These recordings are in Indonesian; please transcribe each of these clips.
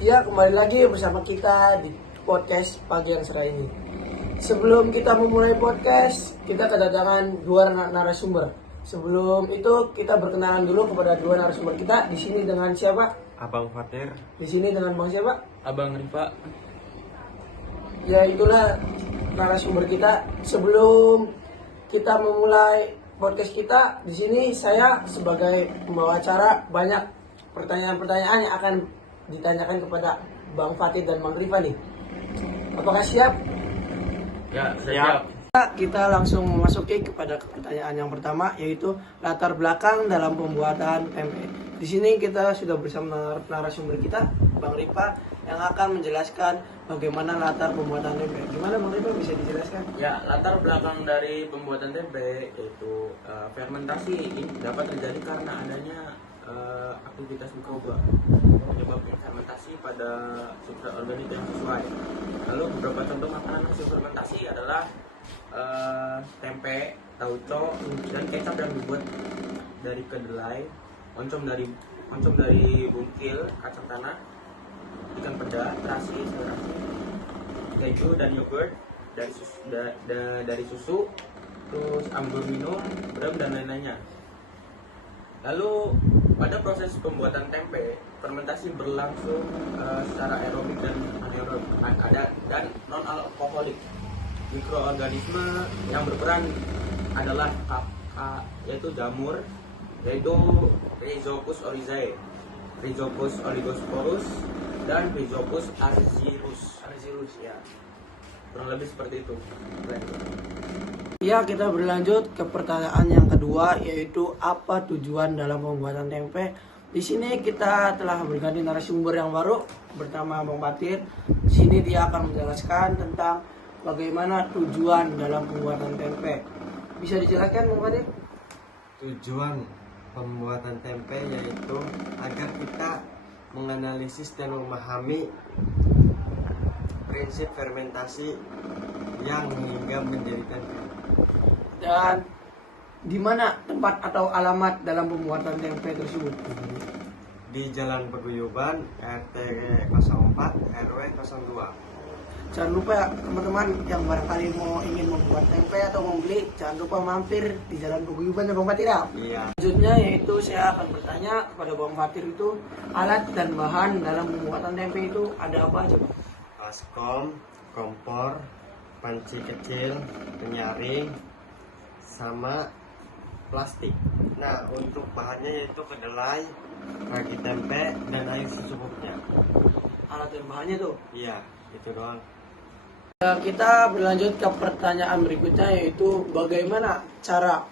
Ya, kembali lagi bersama kita di podcast pagi yang cerah ini. Sebelum kita memulai podcast, kita kedatangan dua narasumber. Sebelum itu kita berkenalan dulu kepada dua narasumber kita. Di sini dengan siapa? Abang Fatir. Di sini dengan Bang siapa? Abang Rifa. Ya, itulah narasumber kita. Sebelum kita memulai podcast kita, di sini saya sebagai pembawa acara banyak pertanyaan-pertanyaan yang akan ditanyakan kepada Bang Fatih dan Bang Rifa nih. Apakah siap? Ya, siap. Kita langsung memasuki kepada pertanyaan yang pertama, yaitu latar belakang dalam pembuatan tempe. Di sini kita sudah bersama narasumber kita, Bang Rifa, yang akan menjelaskan bagaimana latar pembuatan tempe. Gimana Bang Rifa, bisa dijelaskan? Ya, latar belakang dari pembuatan tempe yaitu fermentasi ini dapat terjadi karena adanya aktivitas mikroba menyebabkan fermentasi pada substrat organik yang sesuai. Lalu beberapa contoh makanan hasil fermentasi adalah tempe, tauco, dan kecap yang dibuat dari kedelai, oncom dari bungkil, kacang tanah, ikan peda, terasi, serasi, keju dan yogurt dari susu, terus anggur minum, brem dan lain-lainnya. Lalu pada proses pembuatan tempe, fermentasi berlangsung secara aerobik dan anaerobik dan non alkoholik. Mikroorganisme yang berperan adalah yaitu jamur, yaitu Rhizopus oryzae, Rhizopus oligosporus, dan Rhizopus argyrus ya. Kurang lebih seperti itu. Ya, kita berlanjut ke pertanyaan yang kedua, yaitu apa tujuan dalam pembuatan tempe. Di sini kita telah berganti narasumber yang baru bersama Bang Fatir. Di sini dia akan menjelaskan tentang bagaimana tujuan dalam pembuatan tempe. Bisa dijelaskan Bang Fatir? Tujuan pembuatan tempe yaitu agar kita menganalisis dan memahami prinsip fermentasi yang hingga menjadi tempe. Dan di mana tempat atau alamat dalam pembuatan tempe tersebut? Di Jalan Paguyuban, RT 04, RW 02. Jangan lupa ya, teman-teman yang barangkali ingin membuat tempe atau membeli, jangan lupa mampir di Jalan Paguyuban ya Bang Fatir ya. Iya. Selanjutnya yaitu saya akan bertanya kepada Bang Fatir, itu alat dan bahan dalam pembuatan tempe itu ada apa aja Bang? Baskom, kompor, panci kecil, penyaring, sama plastik. Nah, untuk bahannya yaitu kedelai, ragi tempe, dan air secukupnya. Alat dan bahannya tuh. Iya, itu doang. Kita berlanjut ke pertanyaan berikutnya, yaitu bagaimana cara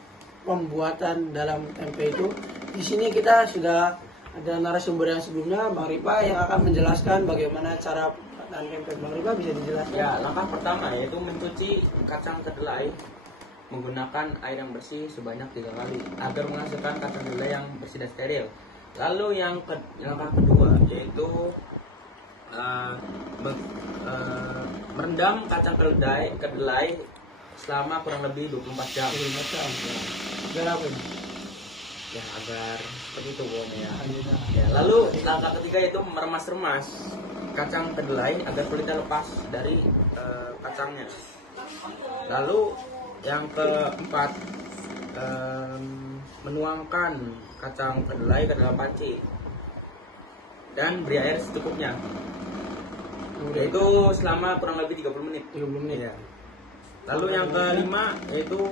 pembuatan dalam tempe itu. Di sini kita sudah ada narasumber yang sebelumnya, Bang Rifa, yang akan menjelaskan bagaimana cara pembuatan tempe. Bang Rifa, bisa dijelaskan? Ya, langkah pertama yaitu mencuci kacang kedelai menggunakan air yang bersih sebanyak 3 kali agar menghasilkan kacang kedelai yang bersih dan steril. Lalu langkah kedua yaitu merendam kacang kedelai selama kurang lebih 24 jam. Agar apa ini? Ya, agar seperti itu pokoknya ya. Lalu langkah ketiga yaitu meremas-remas kacang kedelai agar kulitnya lepas dari kacangnya. Lalu yang keempat, menuangkan kacang kedelai ke dalam panci dan beri air secukupnya, yaitu selama kurang lebih 30 menit. 30 menit. Ya. Lalu yang kelima yaitu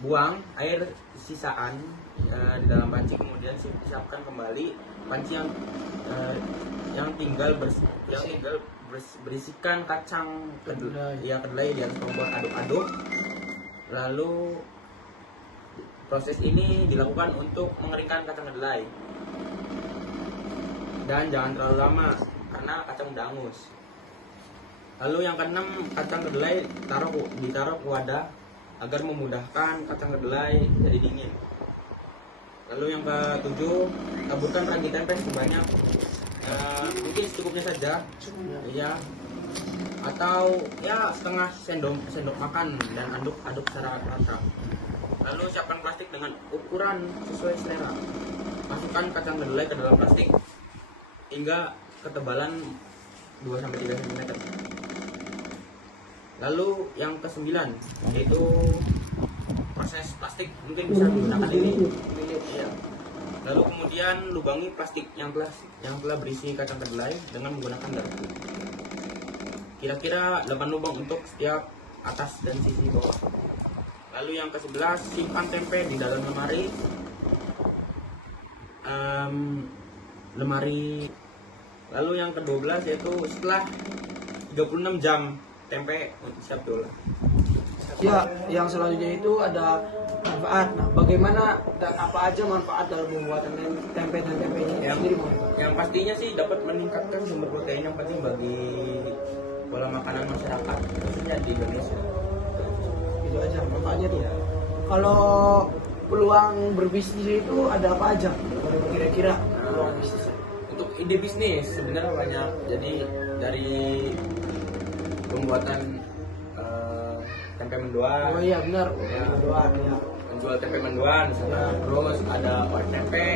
buang air sisaan di dalam panci, kemudian siapkan kembali panci yang tinggal berisikan kacang kedelai di atas kompor, aduk-aduk. Lalu proses ini dilakukan untuk mengeringkan kacang kedelai dan jangan terlalu lama karena kacang udah hangus. Lalu yang keenam, kacang kedelai ditaruh ke wadah agar memudahkan kacang kedelai jadi dingin. Lalu yang ketujuh, taburkan ragi tempe sebanyak mungkin secukupnya saja, ya, atau ya setengah sendok makan dan aduk secara rata. Lalu siapkan plastik dengan ukuran sesuai selera. Masukkan kacang kedelai ke dalam plastik hingga ketebalan 2-3 cm. Lalu yang ke-9 yaitu proses plastik, mungkin bisa menggunakan ini. Iya. Lalu kemudian lubangi plastik yang telah berisi kacang kedelai dengan menggunakan garpu. Kira-kira 8 lubang untuk setiap atas dan sisi bawah. Lalu yang ke-11, simpan tempe di dalam lemari. Lalu yang ke-12 yaitu setelah 36 jam tempe siap diolah. Ya, yang selanjutnya itu ada manfaat. Nah, bagaimana dan apa aja manfaat dalam pembuatan tempe dan tempe ini sendiri, Bang? Yang pastinya sih dapat meningkatkan sumber protein yang penting bagi pola makanan masyarakat khususnya di Indonesia. Itu aja manfaatnya tuh. Kalau peluang berbisnis itu ada apa aja? Kira-kira peluang bisnis. Untuk ide bisnis sebenarnya banyak. Jadi dari pembuatan tempe mendoan. Oh iya benar, Ya. mendoan ya. Menjual tempe mendoan misalnya. Ya. Terus ada white tempe.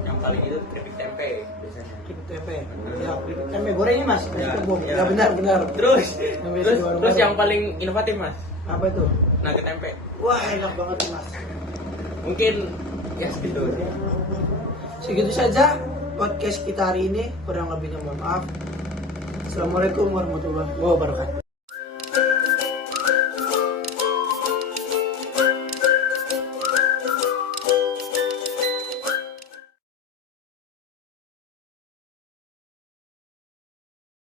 Yang paling itu keripik tempe biasanya. Keripik tempe. Ya, keripik tempe gorengnya Mas. Ya, Ya, ya. benar. Terus Yang biasa di warung-warung. terus yang paling inovatif Mas, Apa itu? nugget tempe. Wah, enak banget nih, Mas. Mungkin ya segitu. Segitu saja podcast kita hari ini. Kurang lebihnya mohon maaf. Assalamualaikum warahmatullahi wabarakatuh.